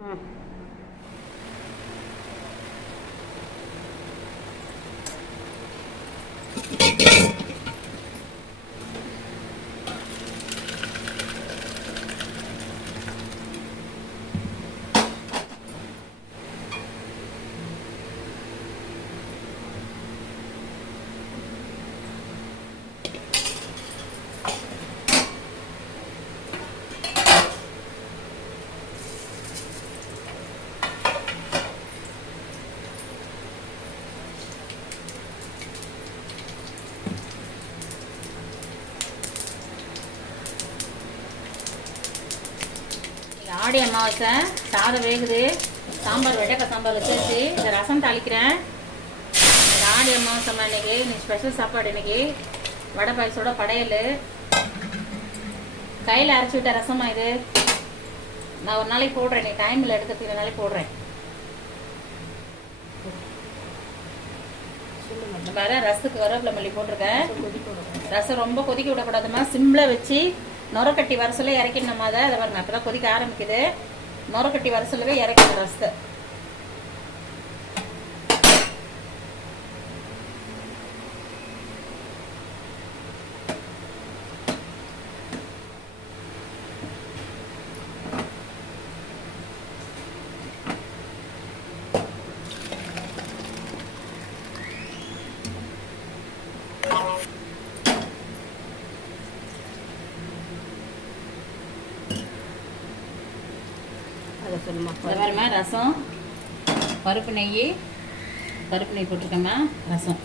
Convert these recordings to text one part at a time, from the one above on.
இன்னைக்கு ஆடி அமாவாசை சாதம் வேகுது சாம்பார் வெண்டைக்காய் சாம்பார் வச்சாச்சு. இந்த ரசம் தாளிக்கிறேன். இன்னைக்கு ஆடி அமாவாசை இன்னைக்கு இன்னைக்கு ஸ்பெஷல் சாப்பாடு இன்னைக்கு. வடை பாயசோட படையல். கையில் அரைச்சி விட்ட ரசமா இது. நான் ஒரு நாளைக்கு போடுறேன். நீ டைமில் எடுக்கிறதுக்கு ஒரு நாளைக்கு போடுறேன். இந்த மாதிரி ரசத்துக்கு வரப்பில் மல்லி போட்டிருக்கேன். ரசம் ரொம்ப கொதிக்க விடக்கூடாதுமா சிம்மில் வச்சு நுரக்கட்டி வர சொல்ல இறக்கிடணுமா அதை? அதை பாருங்க அப்போ தான் கொதிக்க ஆரம்பிக்குது. நுரக்கட்டி வர சொல்லவே இறக்கணும் ரசத்தை அதை சொல்லுமா மாதிரிமா ரசம் பருப்பு நெய் பருப்பு நெய் போட்டிருக்கேம்மா ரசம்.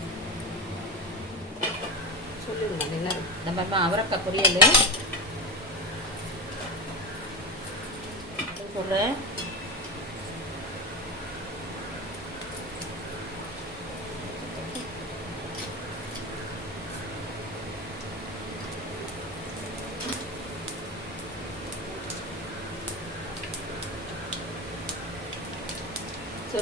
சொல்லிடுங்க என்ன? இந்த மாதிரிமா அவரக்காய் பொரியல். சொல்கிறேன்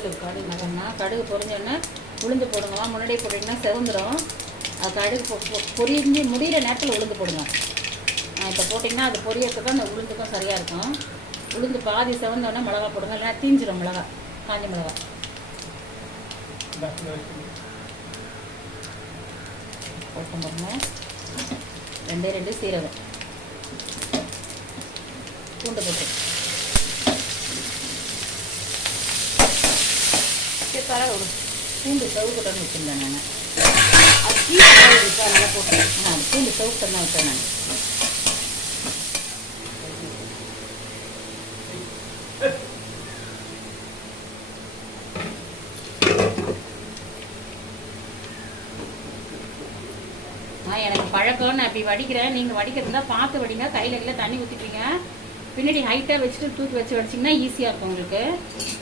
சொல்லுங்க கடுகு என்னன்னா கடுகு பொரிஞ்சோடனே உளுந்து போடுங்கம்மா. முன்னாடியே போட்டிங்கன்னா செவந்துடும் அது கடுகு பொ- பொரிஞ்சு முடிகிற நேரத்தில் உளுந்து போடுங்க. இப்போ போட்டிங்கன்னா அது பொரியறதுக்கும் அந்த உளுந்துக்கும் சரியாக இருக்கும். உளுந்து பாதி செவந்தோடனே மிளகா போடுங்க. இல்லைன்னா தீஞ்சிடும் மிளகா காஞ்ச மிளகா. போட்டு பாருங்க. ரெண்டே ரெண்டு சீரகம். பூண்டு போட்டு. சரி பரவாயில்ல பூண்டு சவுக்கட்டன்னு வச்சுருந்தேன் நான். அது கீழே இருக்கா நல்லா போட்டு ஆ பூண்டு சவுக்கட்டன் தான் வச்சேன் நான். ஆ எனக்கு பழக்கம் நான் இப்படி வடிக்கிறேன். நீங்கள் வடிக்கிறதா பார்த்து வடிங்க. கையில் கையில் தண்ணி ஊற்றிப்பீங்க பின்னாடி ஹைட்டாக வச்சுட்டு தூக்கி வச்சு வடிச்சிங்கன்னா ஈஸியாக இருக்கும் உங்களுக்கு.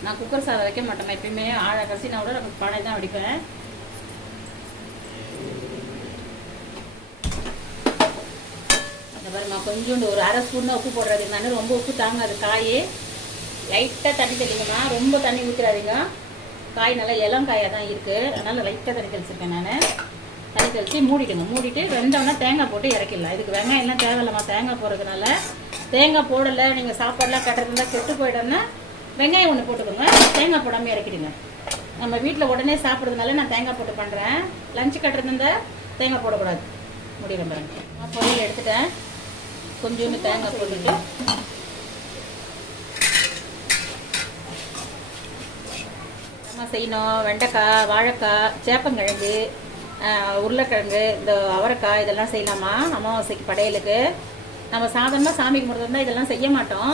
நான் குக்கர் சாதம் வைக்க மாட்டேன். எப்பயுமே ஆழ கசி நான் விட நமக்கு பானை தான் வடிப்பேன். அந்த பாருமா கொஞ்சோண்டு ஒரு அரை ஸ்பூன் உப்பு போடுறது. நான் ரொம்ப உப்பு தாங்காது. காய் லைட்டாக தண்ணி தெளிங்கம்மா ரொம்ப தண்ணி ஊற்றுறாதீங்க காய் நல்லா இளம் காயாக தான் இருக்குது அதனால் லைட்டாக தண்ணி தெளிச்சிருக்கேன் நான். தண்ணி தெளித்து மூடிட்டுங்க மூடிட்டு வெந்தோடனே தேங்காய் போட்டு இறக்கிடலாம். இதுக்கு வெங்காயம் எல்லாம் தேவையில்லம்மா. தேங்காய் போடுறதுனால தேங்காய் போடலை நீங்கள் சாப்பாடெலாம் கட்டுறதுனா கெட்டு போயிடும்னா வெங்காயம் ஒன்று போட்டுக்கோங்க. தேங்காய் போடாமல் இறக்கிடுங்க. நம்ம வீட்டில் உடனே சாப்பிட்றதுனால நான் தேங்காய் போட்டு பண்ணுறேன் லஞ்சு கட்டுறது இருந்தால் தேங்காய் போடக்கூடாது. முடியல பாருங்க. நான் பொரியல் எடுத்துட்டேன். கொஞ்சோண்டு தேங்காய் போட்டுட்டு. நம்ம செய்யணும்? வெண்டைக்காய் வாழைக்காய் சேப்பங்கிழங்கு உருளைக்கிழங்கு இந்த அவரைக்காய் இதெல்லாம் செய்யலாமா? அமாவாசைக்கு படையலுக்கு. நம்ம சாதாரணமாக சாமி கும்பிட்றதா இதெல்லாம் செய்ய மாட்டோம்.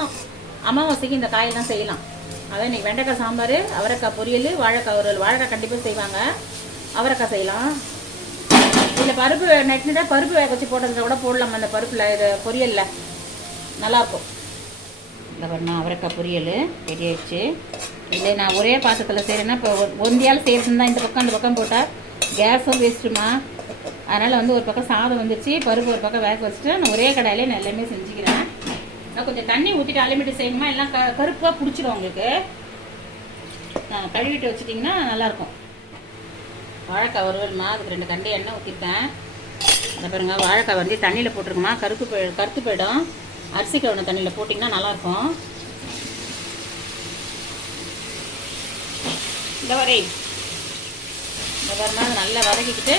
அமாவாசைக்கு இந்த காயெல்லாம் செய்யலாம். அதான் இன்றைக்கி வெண்டைக்காய் சாம்பார் அவரைக்காய் பொரியல் வாழைக்காய் ஒரு வாழைக்காய் கண்டிப்பாக செய்வாங்க. அவரைக்காய் செய்யலாம். இதில் பருப்பு நெட்னிட்டா பருப்பு வேக வச்சு போட்டதில் கூட போடலாம். அந்த பருப்பில் இது பொரியலில். நல்லாயிருக்கும் இந்த பாருங்க அவரைக்காய் பொரியல் ரெடி ஆயிடுச்சு. இல்லை நான் ஒரே பாத்திரத்தில் செய்கிறேன்னா இப்போ ஒந்தியால் செய்கிறதுன்னு இந்த பக்கம் அந்த பக்கம் போட்டால் கேஸும் வேஸ்ட்டுமா அதனால் வந்து ஒரு பக்கம் சாதம் வந்துருச்சு பருப்பு ஒரு பக்கம் வேக வச்சுட்டு நான் ஒரே கடாயிலே நான் எல்லாமே செஞ்சுக்கிறேன். நான் கொஞ்சம் தண்ணி ஊற்றிட்டு அலிமிட்டு செய்யணுமா? எல்லாம் க கருப்பாக பிடிச்சிடும் உங்களுக்கு. நான் கழுவிட்டு வச்சுட்டிங்கன்னா நல்லாயிருக்கும். வாழைக்காய் வறுவல்மா அதுக்கு ரெண்டு கண்டு எண்ணெய் ஊற்றிருக்கேன் அதை பாருங்க வாழைக்காய் வந்து தண்ணியில் போட்டிருக்குமா? கருப்பு போய் கருத்து போயிடும். அரிசி கவுன தண்ணியில் போட்டிங்கன்னா நல்லாயிருக்கும். இந்த வரை. இந்த பாருங்க நல்லா வதக்கிக்கிட்டு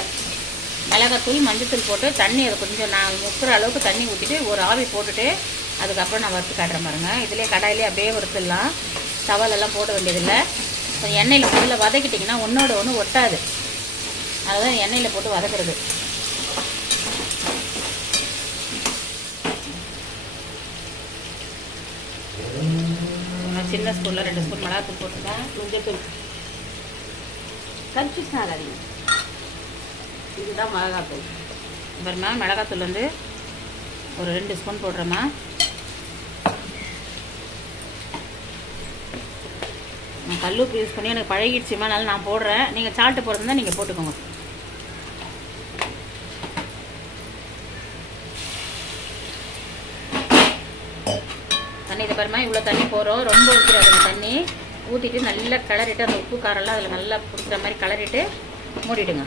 மிளகாத்தூள் மஞ்சத்தூள் போட்டு தண்ணி அதை கொஞ்சம் நான் முக்கிற அளவுக்கு தண்ணி ஊற்றிட்டு ஒரு ஆவி போட்டுட்டு அதுக்கப்புறம் நான் வறுத்து காட்டுறேன் பாருங்கள் இதுலேயே கடாயிலே அப்படியே வறுத்துடலாம். தவாலெல்லாம் போட வேண்டியதில்லை. கொஞ்சம் எண்ணெயில் முதல்ல வதக்கிட்டிங்கன்னா ஒன்றோட ஒன்று ஒட்டாது. அதுதான் எண்ணெயில் போட்டு வதக்குறது. நான் சின்ன ஸ்பூனில் ரெண்டு ஸ்பூன் மிளகாத்தூள் போட்டுருக்கேன். மஞ்சத்தூள். கன்ஃபியூஷன் ஆகாதீங்க. இதுதான் மிளகாத்தூள். அப்புறமா மிளகாத்தூள் வந்து ஒரு ரெண்டு ஸ்பூன் போடுறோமா நான் கல்லுப்பு யூஸ் பண்ணி எனக்கு பழகிடுச்சுமா அதனால நான் போடுறேன். நீங்கள் சால்ட்டு போடுறதா நீங்கள் போட்டுக்கோங்க. தண்ணி இதை பாருமா இவ்வளோ தண்ணி போகிறோம் ரொம்ப ஊற்றிடாது அந்த தண்ணி. ஊற்றிட்டு நல்லா கிளறிட்டு அந்த உப்பு காரெல்லாம் அதில் நல்லா பிடிக்கிற மாதிரி கிளறிட்டு மூடிடுங்க.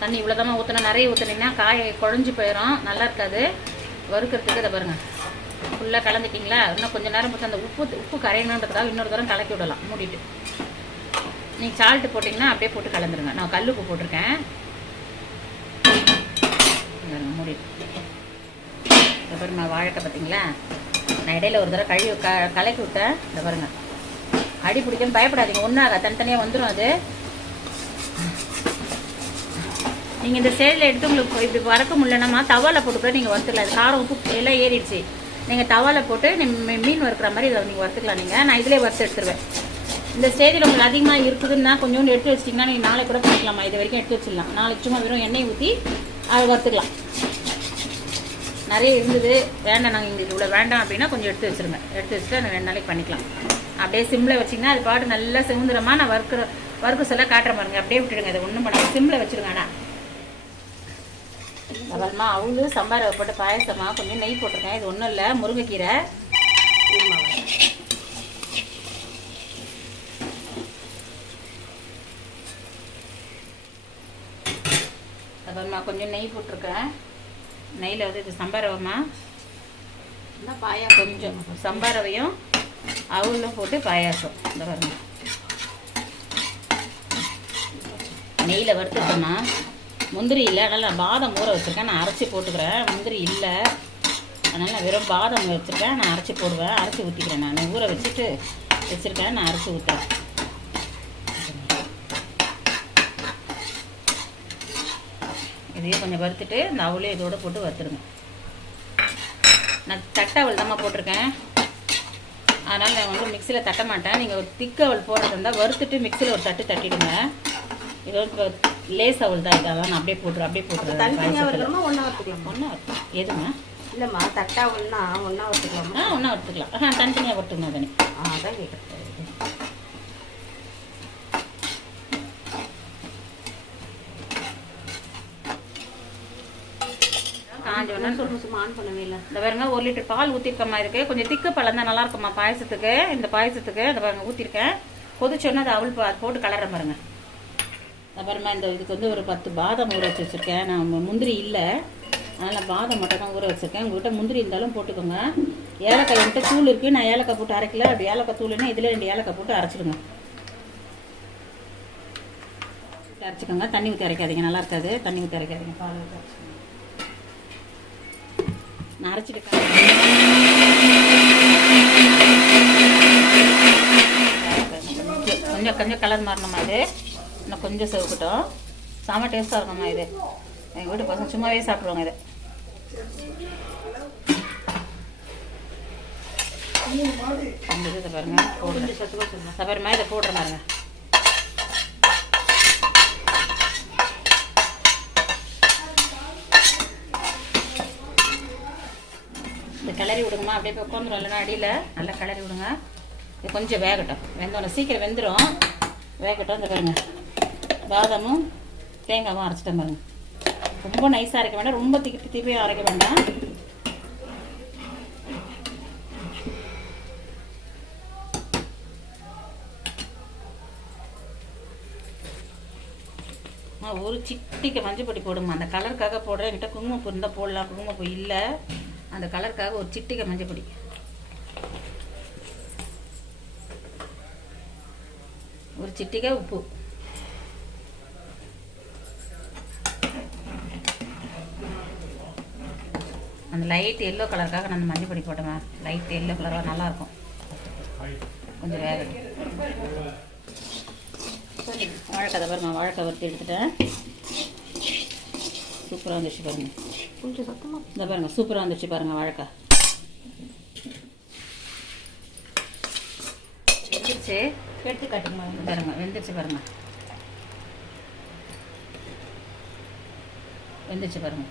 தண்ணி இவ்வளோதான் ஊற்றணும் நிறைய ஊற்றினீங்கன்னா காய குழஞ்சி போயிடும் நல்லா இருக்காது. வறுக்கிறதுக்கு இதை பாருங்கள் ஃபுல்லாக கலந்துட்டிங்களா? இன்னும் கொஞ்சம் நேரம் போட்டு அந்த உப்பு உப்பு கரையணுன்றதுக்காக இன்னொரு தரம் கலக்கி விடலாம். மூடிட்டு. நீங்கள் சால்ட்டு போட்டிங்கன்னா அப்படியே போட்டு கலந்துருங்க. நான் கல் உப்பு போட்டிருக்கேன். பாருங்க, மூடிட்டு இந்த பாருங்க வாழைக்காய் பார்த்தீங்களா? நான் இடையில ஒரு தடவை கழுவி க கலக்கி விட்டேன். இந்த பாருங்க. அடி பிடிக்கும் பயப்படாதீங்க. ஒன்றாக தனித்தனியாக வந்துடும் அது. நீங்கள் இந்த ஸ்டேஜில் எடுத்து உங்களுக்கு இப்படி வறக்க முடியலன்னா தவால போட்டு கூட நீங்கள் வறுத்துக்கலாம். அது காரம் உப்பு எல்லாம் ஏறிடுச்சு. நீங்கள் தவால போட்டு மீன் வறுக்கிற மாதிரி இதை நீங்கள் வறுத்துக்கலாம் நீங்கள் நான் இதிலே வறுத்து எடுத்துருவேன். இந்த ஸ்டேஜில் உங்களுக்கு அதிகமாக இருக்குதுன்னா கொஞ்சோண்டு எடுத்து வச்சிட்டிங்கன்னா நீங்கள் நாளைக்கு கூட பண்ணிக்கலாமா இது வரைக்கும் எடுத்து வச்சிடலாம். நாளைக்கு சும்மா வெறும் எண்ணெய் ஊற்றி அதை வறுத்துக்கலாம். நிறைய இருந்தது. வேண்டாம் நாங்கள் எங்களுக்கு இவ்வளோ வேண்டாம் அப்படின்னா கொஞ்சம் எடுத்து வச்சிருங்க. எடுத்து வச்சுட்டு ரெண்டு நாளைக்கு பண்ணிக்கலாம். அப்படியே சிம்மில் வச்சிங்கன்னா அது பாட்டு நல்லா சுதந்திரமாக நான் வறுக்கிற வறுக்க சொல்ல காட்டுறேன் பாருங்க. அப்படியே விட்டுடுங்க. அதை ஒன்றும் பண்ணாமல் சிம்மில் வச்சுருங்க ஆனால் அப்புறமா அவளு சம்பாரை போட்டு பாயசமா கொஞ்சம் நெய் போட்டிருக்கேன். இது ஒன்றும் இல்லை முருங்கைக்கீரை. அப்புறமா கொஞ்சம் நெய் போட்டிருக்கேன். நெய்யில் வந்து இது சம்பாரவமா என்ன பாயா கொஞ்சம் சம்பாரவையும் அவளும் போட்டு பாயாசம். இந்த பாருங்க. நெய்யில் வறுத்துட்டோம்னா முந்திரி இல்லை. அதனால் நான் பாதம் ஊற வச்சுருக்கேன். நான் அரைச்சி போட்டுக்கிறேன். முந்திரி இல்லை. அதனால் நான் வெறும் பாதம் வச்சுருக்கேன். நான் அரைச்சி போடுவேன். அரைச்சி ஊற்றிக்கிறேன் நான். ஊற வச்சுட்டு வச்சுருக்கேன். நான் அரைச்சி ஊற்றுறேன் இதையும் கொஞ்சம் வறுத்துட்டு இந்த அவளையும் இதோட போட்டு வறுத்துருங்க நான் தட்டவல் தான் போட்டிருக்கேன். அதனால் நான் வந்து மிக்சியில் தட்ட மாட்டேன். நீங்கள் ஒரு திக்கவல் போடுறது இருந்தால் வறுத்துட்டு மிக்சியில் ஒரு தட்டு தட்டிடுங்க. இதோட லேஸ் அவல் தான் இது அதான் நான் அப்படியே போட்டுரு அப்படியே போட்டுருவேன் தனித்தனியாக வரலாமா ஒன்றா வறுத்துக்கலாமா? ஒன்றா எதுங்க? இல்லைம்மா தட்டா ஒன்றா ஒன்றா வறுத்துக்கலாமா? ஆ ஒன்றா வறுத்துக்கலாம். ஆ தனித்தனியாக வறுத்துங்க தானே ஆ அதான் கேட்குறேன் இந்த பாருங்க ஒரு லிட்டர் பால் ஊற்றிருக்கமா இருக்கு. கொஞ்சம் திக்கு பழம் தான் நல்லா இருக்குமா பாயசத்துக்கு இந்த பாயசத்துக்கு இந்த பாருங்க ஊற்றிருக்கேன் கொதிச்சோன்னா அது அவள் போட்டு கலர பாருங்க. அப்புறமா இந்த இதுக்கு வந்து ஒரு பத்து பாதாம் ஊற வச்சு வச்சுருக்கேன். நான் முந்திரி இல்லை. அதனால் பாதாம் மட்டும் தான் ஊற வச்சுருக்கேன். உங்கள்கிட்ட முந்திரி இருந்தாலும் போட்டுக்கோங்க. ஏலக்காய் என்கிட்ட தூள் இருக்குது நான் ஏலக்காய் போட்டு அரைக்கல. அப்படி ஏலக்காய் தூள்னா இதில் ரெண்டு ஏலக்காய் போட்டு அரைச்சிடுங்க. அரைச்சிக்கோங்க. தண்ணி ஊற்றி அரைக்காதீங்க. நல்லா இருக்காது. தண்ணி ஊற்றி அரைக்காதீங்க. பால் ஊற்றி அரைச்சிக்கோங்க. நான் அரைச்சிட்டு கொஞ்சம் கொஞ்சம் கலர் மாறணுமா அது? இன்னும் கொஞ்சம் செவக்கட்டும். செம டேஸ்ட்டாக இருக்கும்மா இது. எங்கள் வீட்டு பசங்க சும்மாவே சாப்பிடுவாங்க இதை. இதை பாருங்க போடுறேன் கொஞ்சம் இதை பாருமா இதை போடுற பாருங்க. இந்த கிளறி விடுங்கம்மா. அப்படியே போய் உட்காந்துரும். இல்லைன்னா அடியில் நல்லா கிளறி விடுங்க. இது கொஞ்சம் வேகட்டும். வெந்தோடனே. சீக்கிரம் வெந்துடும் வேகட்டும். இந்த பாருங்க. பாதாமும் தேங்காயும் அரைச்சிட்டேன் பாருங்க ரொம்ப நைஸாக அரைக்க வேண்டாம். ரொம்ப திக்கி திப்பியும் அரைக்க வேண்டாம். ஒரு சிட்டிக்கு மஞ்சப்பொடி போடுமா? அந்த கலருக்காக போடுறேன். என்கிட்ட குங்குமப்பூ இருந்தால் போடலாம். குங்குமப்பூ இல்லை. அந்த கலருக்காக ஒரு சிட்டிக்க மஞ்சள் பொடி. சிட்டிகை உப்பு. அந்த லைட் எல்லோ கலருக்காக நான் மஞ்சள் பொடி போட்டேன் லைட் எல்லோ கலராக நல்லாயிருக்கும் கொஞ்சம் வேகட்டும் வாழைக்காய் பாருங்க வாழைக்காய் வறுத்து எடுத்துட்டேன். சூப்பராக வந்துச்சு பாருங்க. கொஞ்சம் சத்தமா இந்த பாருங்க சூப்பராக வந்துச்சு பாருங்க வாழைக்காய். வெந்துருச்சு. எடுத்து காட்டுமா இந்த பாருங்க வெந்துருச்சு பாருங்க. வெந்துருச்சு பாருங்க.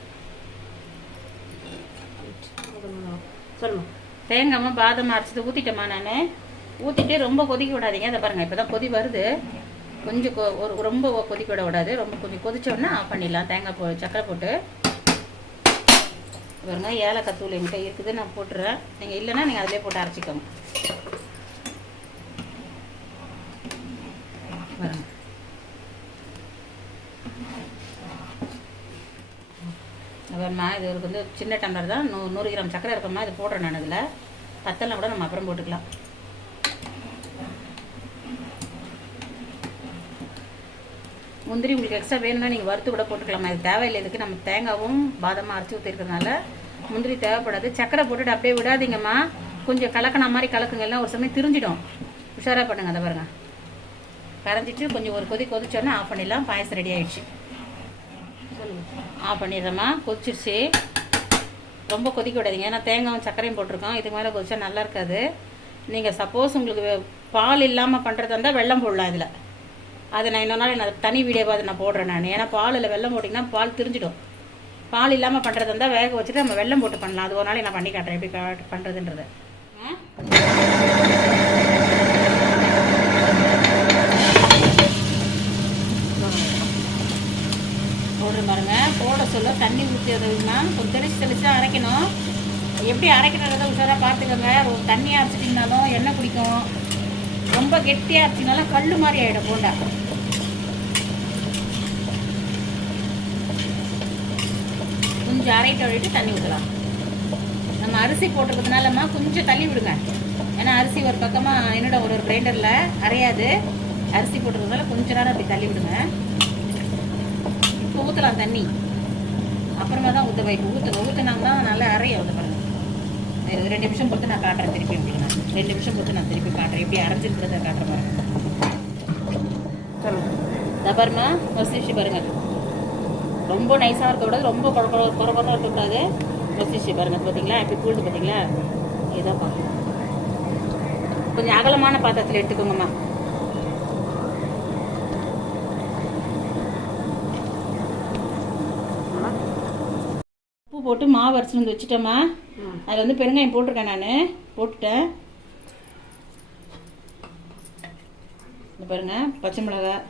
சொல்லுமா. தேங்காய் பாதம் அரைச்சது ஊற்றிட்டேம்மா நான். ஊற்றிட்டு ரொம்ப கொதிக்க விடாதீங்க. அதை பாருங்கள் இப்போ தான் கொதி வருது. கொஞ்சம் கொ ஒரு ரொம்ப கொதிக்க விட விடாது. ரொம்ப கொஞ்சம் கொதிச்சோடனே ஆஃப் பண்ணிடலாம். தேங்காய் போ சக்கரை போட்டு. பாருங்கள் ஏலக்காய் தூள் என்கிட்ட இருக்குது. நான் போட்டுறேன். நீங்கள் இல்லைன்னா நீங்கள் அதிலே போட்டு அரைச்சிக்கோங்க பாருங்க அப்புறமா இது ஒரு வந்து சின்ன டம்ளர் தான் நூ நூறு கிராம் சக்கரை இருக்கம்மா இது போடுறேன் நான் இதில். பத்தெல்லாம் கூட நம்ம அப்புறம் போட்டுக்கலாம். முந்திரி உங்களுக்கு எக்ஸ்ட்ரா வேணும்னா நீங்கள் வறுத்து கூட போட்டுக்கலாமா? இது தேவையில்லை இதுக்கு நம்ம தேங்காவும் பாதமாக அரைச்சி ஊற்றிருக்கிறதுனால முந்திரி தேவைப்படாது. சக்கரை போட்டுட்டு அப்படியே விடாதீங்கம்மா. கொஞ்சம் கலக்கின மாதிரி கலக்குங்க எல்லாம் ஒரு சமயம் திரிஞ்சிடும். உஷாராக பண்ணுங்கள் அதை பாருங்கள் கரைஞ்சிட்டு கொஞ்சம் ஒரு கொதி கொதிச்சோன்னே ஆஃப் பண்ணிடலாம். பாயசம் ரெடி ஆகிடுச்சு ஆஃப் பண்ணிடுறேம்மா. கொதிச்சிருச்சு. ரொம்ப கொதிக்க விடாதீங்க ஏன்னா தேங்காயும் சர்க்கரையும் போட்டிருக்கோம். இதுக்கு மேலே கொதிச்சா நல்லா இருக்காது. நீங்கள் சப்போஸ் உங்களுக்கு பால் இல்லாமல் பண்ணுறதா இருந்தால் வெள்ளம் போடலாம் இதில். அது நான் இன்னொரு நாள் நான் தனி வீடியோவாக அதை நான் போடுறேன் நான். ஏன்னா பாலில் வெல்லம் போட்டிங்கன்னா பால் திரிஞ்சிடும். பால் இல்லாமல் பண்ணுறதா இருந்தால் வேக வச்சுட்டு நம்ம வெள்ளம் போட்டு பண்ணலாம். அது ஒரு நாளைக்கு நான் பண்ணி காட்டுறேன். எப்படி பண்ணுறதுன்றது ஆ? பாருங்கள் போட சொல்ல தண்ணி ஊற்றி அதுனா கொஞ்சம் தெளிச்சு தெளிச்சு அரைக்கணும். எப்படி அரைக்கிறத உஷாராக பார்த்துக்கோங்க. ஒரு தண்ணியாக அரைச்சிட்டிங்கனாலும் எண்ணெய் குடிக்கும். ரொம்ப கெட்டியாக அரைச்சிங்கனாலும் கல் மாதிரி ஆகிடும் போண்டா. கொஞ்சம் அரைட்டு அழைட்டு தண்ணி ஊற்றலாம் நம்ம அரிசி போட்டிருக்கிறதுனாலம்மா கொஞ்சம் தள்ளி விடுங்க. ஏன்னா அரிசி ஒரு பக்கமாக என்னோட ஒரு ஒரு கிரைண்டரில் அரையாது. அரிசி போட்டிருக்கிறதுனால கொஞ்ச நேரம் அப்படி தள்ளி விடுங்க. இப்போ ஊற்றலாம் தண்ணி. அப்புறமா தான் ஊற்ற வைக்கும் ஊற்றுங்க ஊற்றுனாங்கன்னா நல்லா அரையும் வந்து பாருங்க இது ரெண்டு நிமிஷம் பொறுத்து நான் காட்டுறேன். திருப்பி நான். ரெண்டு நிமிஷம் பொறுத்து நான் திருப்பி காட்டுறேன். எப்படி அரைஞ்சிருக்கிறத காட்டுற பாருங்க. தபர்மா மசிச்சு பாருங்க. ரொம்ப நைஸாக இருக்கக்கூடாது. ரொம்ப குறை குறை குறை குறை இருக்கக்கூடாது. மசிச்சு பாருங்க. பார்த்தீங்களா? எப்படி கூழ்ந்து பார்த்தீங்களா? இதாப்பா கொஞ்சம் அகலமான பாத்திரத்தில் எடுத்துக்கோங்கம்மா. போட்டு மாவு அரைச்சிட்டு வந்து வச்சுட்டோம்மா. ம். அதில் வந்து பெருங்காயம் போட்டிருக்கேன் நான். போட்டுட்டேன். இந்த பாருங்க பச்சை மிளகாய்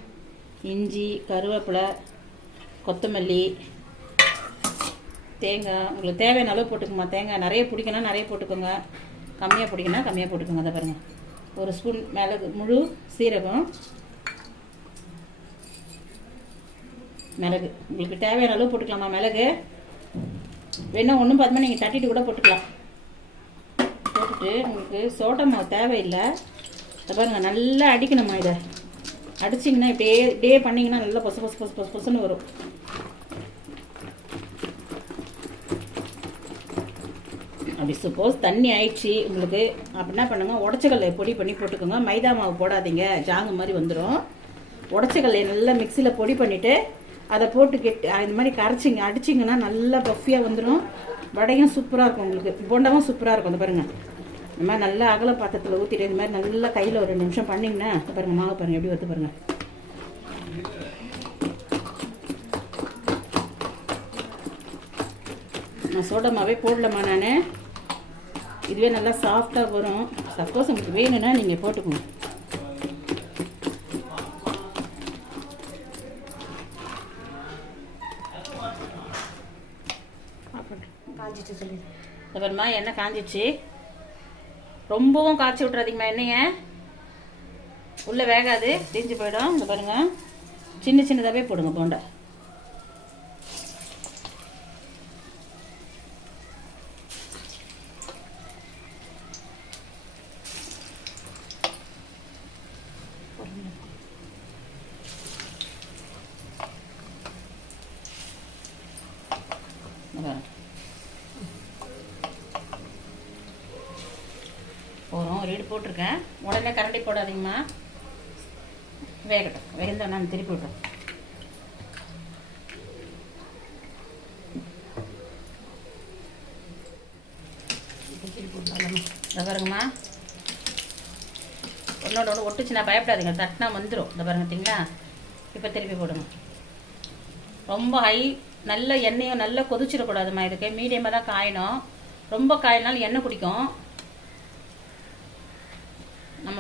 இஞ்சி கருவேப்பிலை கொத்தமல்லி தேங்காய். உங்களுக்கு தேவையான அளவு போட்டுக்கோமா தேங்காய் நிறைய பிடிக்கணும் நிறைய போட்டுக்கோங்க. கம்மியாக பிடிக்கணும் கம்மியாக போட்டுக்கோங்க. அதை பாருங்க. ஒரு ஸ்பூன் மிளகு முழு சீரகம் மிளகு. உங்களுக்கு தேவையான அளவு போட்டுக்கலாமா மிளகு? வேணால் ஒன்றும் பார்த்துமா நீங்கள் தட்டிட்டு கூட போட்டுக்கலாம். போட்டுட்டு உங்களுக்கு சோட்டா மாவு தேவையில்லை. பாருங்கள் நல்லா அடிக்கணுமா இதை? அடிச்சிங்கன்னா இப்படியே இப்படியே பண்ணிங்கன்னா நல்லா பொசு பொசு பொசு பொசு பொசுன்னு வரும். அப்படி சப்போஸ் தண்ணி ஆயிடுச்சு உங்களுக்கு அப்படின்னா பண்ணுங்கள் உடச்சக்கல்லை பொடி பண்ணி போட்டுக்கோங்க. மைதா மாவு போடாதீங்க ஜாங்கு மாதிரி வந்துடும் உடச்சக்கல்லை நல்லா மிக்சியில் பொடி பண்ணிவிட்டு அதை போட்டு கெட்டு இந்த மாதிரி கரைச்சிங்க அடிச்சிங்கன்னா நல்லா பஃபியாக வந்துடும் வடையும் சூப்பராக இருக்கும் உங்களுக்கு. போண்டாவும் சூப்பராக இருக்கும். அந்த பாருங்கள் இந்த மாதிரி நல்லா அகல பாத்திரத்தில் ஊற்றிட்டு இந்த மாதிரி நல்லா கையில் ஒரு ரெண்டு நிமிஷம் பண்ணிங்கன்னா பாருங்கள் மாவு பாருங்கள் எப்படி வந்து பாருங்கள் நான் சோடா மாவே போடலம்மா நான். இதுவே நல்லா சாஃப்டாக வரும். சப்போஸ் உங்களுக்கு வேணும்னா நீங்கள் போட்டுக்கோங்க. அப்புறமா எண்ணெய் காஞ்சிச்சு. ரொம்பவும் காய்ச்சி விட்றாதீங்கம்மா எண்ணெயை. உள்ளே வேகாது தீஞ்சு போயிடும். இந்த பாருங்கள் சின்ன சின்னதாகவே போடுங்க போண்டை போகிறோம் ஒரு ஈடு போட்டிருக்கேன். உடனே கரண்டி போடாதீங்கம்மா. வேகட்டும். வேகந்த நான் திருப்பி விட்றேன். இந்த பாருங்கம்மா. ஒன்றோட ஒன்று ஒட்டுச்சுன்னா பயப்படாதீங்க. தட்டினா வந்துடும் இந்த பாருங்க பார்த்தீங்களா? இப்போ திருப்பி போடுங்க. ரொம்ப ஹை நல்ல எண்ணெயும் நல்லா கொதிச்சிடக்கூடாதும்மா. இதுக்கு மீடியமாக தான் காயணும். ரொம்ப காயினாலும் எண்ணெய் குடிக்கும்.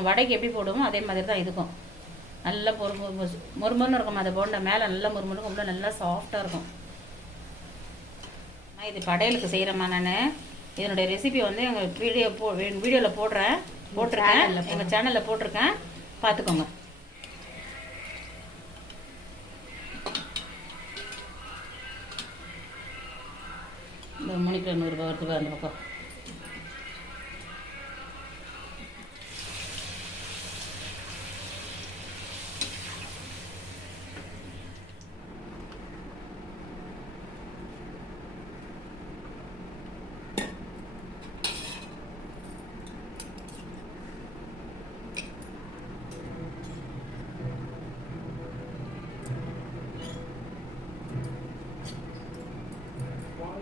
வடைக்கு எப்படி போடுவோமோ அதே மாதிரி தான் இதுக்கும் நல்லா பொறு மொறுமொறுன்னு இருக்கும். அது போண்ட மேலே நல்லா மொறுமொறு உள்ள நல்லா சாஃப்டாக இருக்கும். நான் இது படையலுக்கு செய்கிறேம்மா நான். இதனுடைய ரெசிபி வந்து எங்கள் வீடியோ போ வீடியோவில் போடுறேன். போட்டிருக்கேன். எங்கள் சேனலில் போட்டிருக்கேன். பார்த்துக்கோங்க இந்த மணிக்கு நூறுரூபா வருது